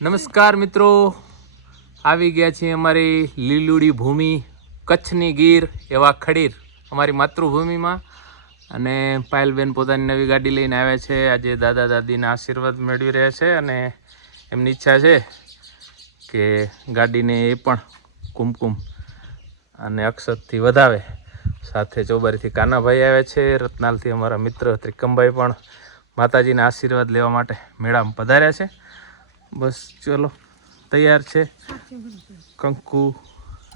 નમસ્કાર મિત્રો. આવી ગયા છીએ અમારી લીલુડી ભૂમિ, કચ્છની ગીર એવા ખડીર અમારી માતૃભૂમિમાં. અને પાયલબેન પોતાની નવી ગાડી લઈને આવ્યા છે. આજે દાદા દાદીના આશીર્વાદ મેળવી રહ્યા છે અને એમની ઈચ્છા છે કે ગાડીને એ પણ કુમકુમ અને અક્ષતથી વધાવે. સાથે ચોબારીથી કાનાભાઈ આવ્યા છે. રત્નાલથી અમારા મિત્ર ત્રિકમભાઈ પણ માતાજીના આશીર્વાદ લેવા માટે મેળામાં પધાર્યા છે. બસ ચલો તૈયાર છે. કંકુ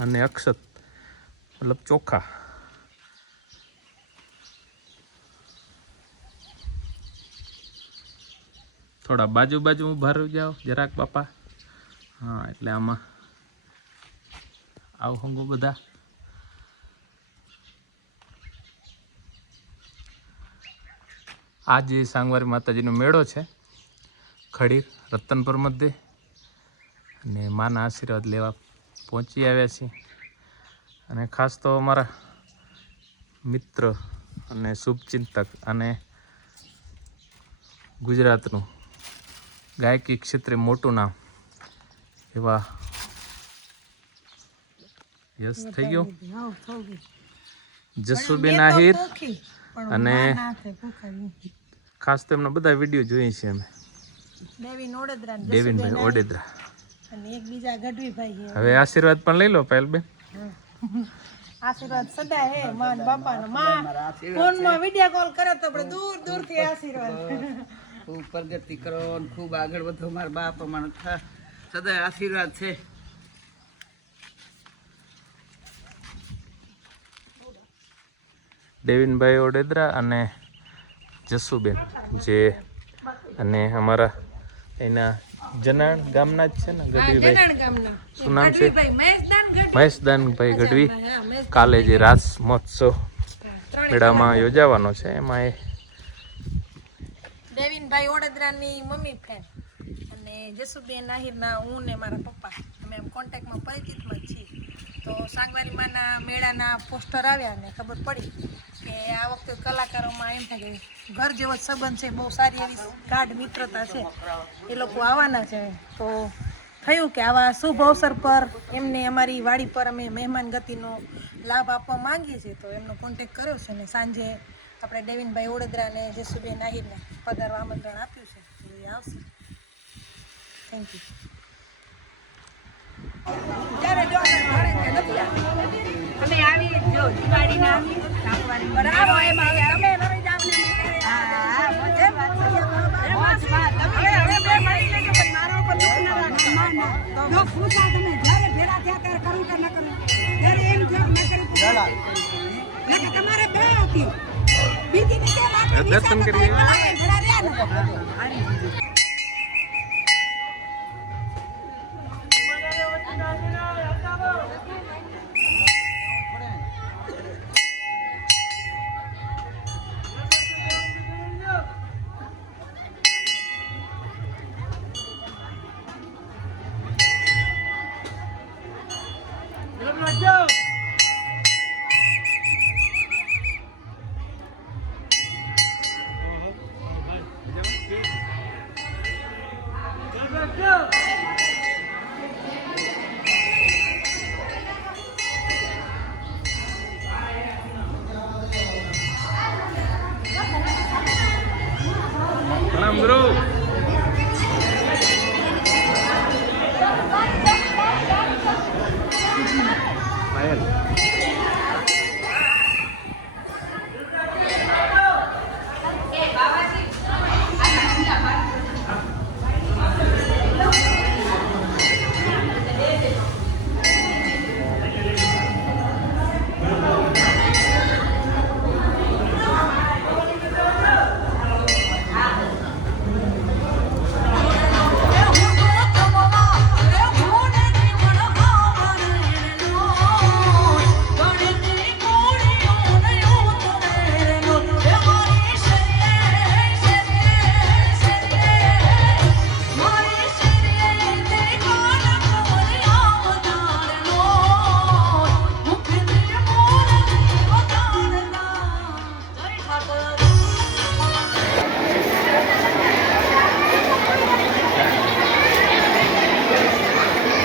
અને અક્ષત મતલબ ચોખા. થોડા બાજુ બાજુ ઊભા રહી જાઓ જરાક બાપા. હા એટલે આમાં આવું હંગો બધા. આ જે સાંગવારી માતાજીનો મેળો છે ખડીર રતનપુર મધ્યે અને માના આશીર્વાદ લેવા પહોંચી આવ્યા છીએ. અને ખાસ તો અમારા મિત્ર અને શુભચિંતક અને ગુજરાતનું ગાયકી ક્ષેત્રે મોટું નામ એવા યસ થઈ ગયો. જસુબેન આહિર અને ખાસ તો એમના બધા વીડિયો જોઈએ છીએ અમે. દેવી નોડેદ્રા ને દેવીનભાઈ ઓડેદરા. અને એક બીજા ગઢવીભાઈ હવે આશીર્વાદ પણ લઈ લો પાયલબેન આશીર્વાદ સદા હે માન બાપા નો માં. ફોન વિડિયો કોલ કરે તો આપણે દૂર દૂરથી આશીર્વાદ. ખૂબ પ્રગતિ કરો અને ખૂબ આગળ વધો મારા બાપ અમારે. થ- સદાય આશીર્વાદ છે. દેવીનભાઈ ઓડેદરા અને જસુબેન જે અને અમારા એના જનાણ ગામના જ છે ને ગઢવીભાઈ. શું નામ છે? ગઢવી. મહેશદાનભાઈ ગઢવી. કાલે જે રાસ મહોત્સવ મેળામાં યોજાવાનો છે એમાં એ દેવીનભાઈ ઓડદરાની મમ્મી ફ્રેન્ડ અને જસુબેન આહિરના હું ને મારા પપ્પા. અમે એમ કોન્ટેક્ટમાં પરિચિતમાં છીએ. તો સાંગવારી માના મેળાના પોસ્ટર આવ્યા ને ખબર પડી. આ વખતે કલાકારોમાં એમ થાય કે ઘર જેવો સંબંધ છે, બહુ સારી એવી ગાઢ મિત્રતા છે. એ લોકો આવવાના છે. તો થયું કે આવા શુભ અવસર પર એમને અમારી વાડી પર અમે મહેમાન ગતિનો લાભ આપવા માંગીએ છીએ. તો એમનો કોન્ટેક કર્યો છે ને સાંજે આપણે ડેવિનભાઈ ઓડેદરા અને જસુબેન આહિરને પધારવા આમંત્રણ આપ્યું છે. એ આવશે. થેન્ક યુ અમે આવી જો દિવાળીના બરાબર એમાં હવે તમે નવી જાવ ને હા મોજે વાત છે. મોજ હવે હવે બે મળી લેજો પણ મારા ઉપર દુઃખ ના રાખો ના ના. જો પૂછા તમે જ્યારે ભેળા થયા ત્યારે કરું કે ન કરું? ત્યારે એમ જો ન કરું? તમારે બે હતી. બીજી રીતે રહ્યા ને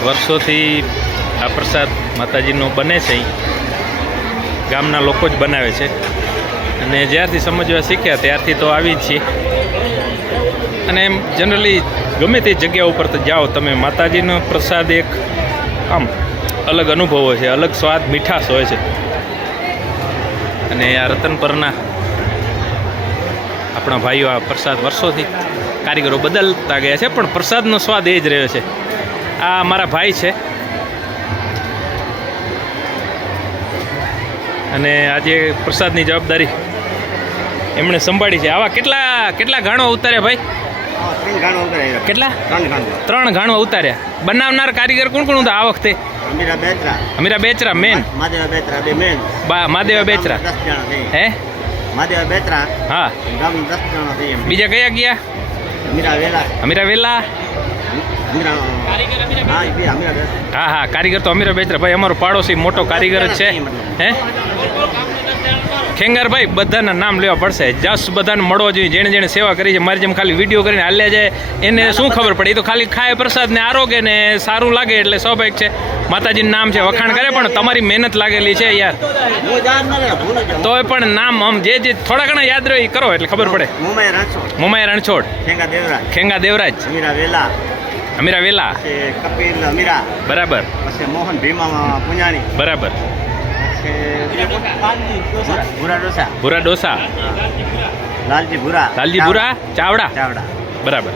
વર્ષોથી આ પ્રસાદ માતાજીનો બને છે. ગામના લોકો જ બનાવે છે. અને જ્યારથી સમજવા શીખ્યા ત્યારથી તો આવી જ છીએ. અને એમ જનરલી ગમે તે જગ્યા ઉપર તો જાઓ તમે. માતાજીનો પ્રસાદ એક આમ અલગ અનુભવ હોય છે, અલગ સ્વાદ મીઠાશ હોય છે. અને આ રતનપરના આપણા ભાઈઓ આ પ્રસાદ વર્ષોથી કારીગરો બદલતા ગયા છે, પણ પ્રસાદનો સ્વાદ એ જ રહ્યો છે. આ મારા ભાઈ છે. અને આજે પ્રસાદની જવાબદારી એમણે સંભાળી છે. આવા કેટલા કેટલા ગાણો ઉતાર્યા ભાઈ? કેટલા? ત્રણ ગાણો. ઉતાર્યા. બનાવનાર કારીગર કોણ કોણ હતા આ વખતે? અમીરા અમીરા બેચરા મેન મહાદેવ બેચરા હે? મહાદેવા બેચરા હા. બીજા કયા ગયા? અમીરા વેલા. અમીરા વેલા. અમીરા હા હા કારીગર તો અમીરા બેચરા ભાઈ અમારો પાડોશી મોટો કારીગર જ છે. હે? ખેંગારભાઈ બધાના નામ લેવા પડશે. જસ બધાને મળવો જોઈએ જેણે જેણે સેવા કરી છે. મારી જેમ ખાલી વીડિયો કરીને હાલ્યા જાય એને શું ખબર પડે? એ તો ખાલી ખાય પ્રસાદ ને આરોગે ને સારું લાગે એટલે સ્વાભાવિક છે. માતાજીનું નામ છે વખાણ કરે પણ તમારી મહેનત લાગેલી છે યાર. તોય પણ નામ આમ જે જે થોડા ઘણા યાદ રહે એ કરો એટલે ખબર પડે. મુંબઈ રણછોડ. મોમાય રણછોડ. ખેંગા દેવરાજ. ખેંગા દેવરાજ. અમીરા વેલા? પછી કપિલ અમીરા. બરાબર. પછી મોહન ભીમા પુંજાણી. બરાબર. ભૂરા ડોસા. ભૂરા ડોસા. લાલજી ભૂરા. લાલજી ભૂરા? ચાવડા? ચાવડા. બરાબર.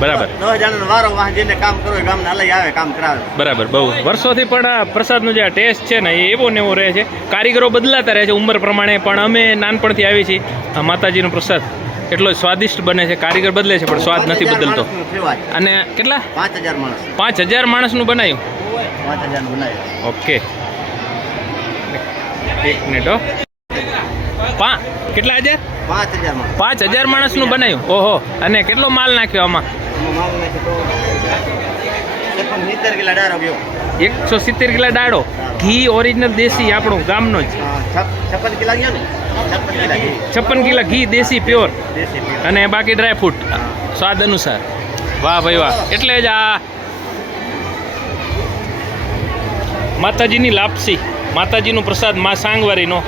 બરાબર. વારો જેને કામ કરો ગામને અલગ આવે કામ કરાવે. બરાબર. બહુ વર્ષોથી પણ આ પ્રસાદનો જે ટેસ્ટ છે ને એ એવો ને એવો રહે છે. કારીગરો બદલાતા રહે છે ઉંમર પ્રમાણે પણ અમે નાનપણથી આવી છીએ. માતાજીનો પ્રસાદ. એટલો સ્વાદિષ્ટ બને છે કારીગર બદલે છે પણ સ્વાદ નથી બદલતો. અને કેટલા? પાંચ હજાર માણસ. પાંચ હજાર માણસનું બનાવ્યું પાંચ હજાર બનાવ્યું ઓકે. એક મિનિટ હો. પા કેટલા હજાર? પાંચ હજાર માણસ. પાંચ હજાર માણસનું બનાવ્યું ઓહો. અને કેટલો માલ નાખ્યો આમાં? એકસો સિત્તેર કિલા દાડો ઘી ઓરિજિનલ દેશી આપણું ગામનો જ. છપ્પન કિલા ગયો ને. છપ્પન કિલો ઘી. છપ્પન કિલા ઘી દેશી પ્યોર. અને બાકી ડ્રાય ફ્રૂટ સ્વાદ અનુસાર. વાહ ભાઈ વાહ. એટલે જ આ માતાજીની લાપસી માતાજીનો પ્રસાદ મા સાંગવારીનો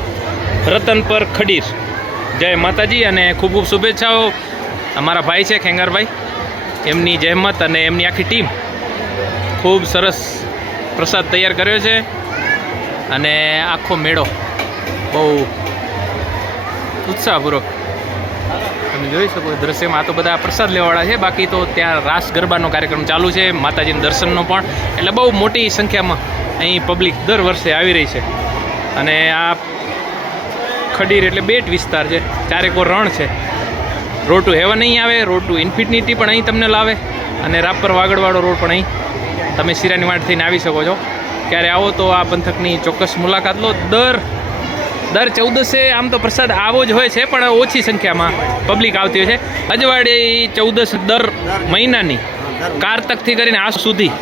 રતન પર ખડીર. જય માતાજી અને ખૂબ ખૂબ શુભેચ્છાઓ. અમારા ભાઈ છે ખેંગારભાઈ. એમની જહેમત અને એમની આખી ટીમ ખૂબ સરસ પ્રસાદ તૈયાર કર્યો છે. અને આખો મેળો બહુ ઉત્સાહપૂર્વક તમે જોઈ શકો દ્રશ્યમાં આ તો બધા પ્રસાદ લેવાવાળા છે. બાકી તો ત્યાં રાસ ગરબાનો કાર્યક્રમ ચાલુ છે. માતાજીના દર્શનનો પણ. એટલે બહુ મોટી સંખ્યામાં અહીં પબ્લિક દર વર્ષે આવી રહી છે. અને આ ખડીર એટલે બેટ વિસ્તાર છે. ચારેકો રણ છે. રોડ ટુ હેવન અહીં આવે રોડ ટુ ઇન્ફિનિટી પણ અહીં તમને લાવે. અને રાપર વાગડવાળો રોડ પણ અહીં. તમે શિરાની વાટ થઈને આવી શકો છો. ક્યારે આવો તો આ પંથકની ચોક્કસ મુલાકાત લો. દર દર ચૌદસે આમ તો પ્રસાદ આવો જ હોય છે, પણ ઓછી સંખ્યામાં પબ્લિક આવતી હોય છે. અજવાડે ચૌદસ દર મહિનાની કારતકથી કરીને આ સુધી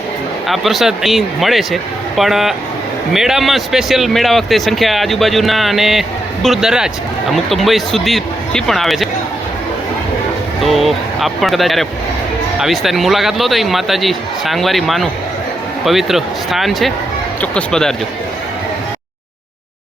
આ પ્રસાદ અહીં મળે છે. પણ મેળામાં સ્પેશિયલ મેળા વખતે સંખ્યા આજુબાજુના અને દૂર દરાજ અમુક તો મુંબઈ સુધીથી પણ આવે છે. તો આપ પણ કદાચ જ્યારે આ વિસ્તારની મુલાકાત લો તો અહીં માતાજી સાંગવારી માનું પવિત્ર સ્થાન છે. ચોક્કસ પધારજો.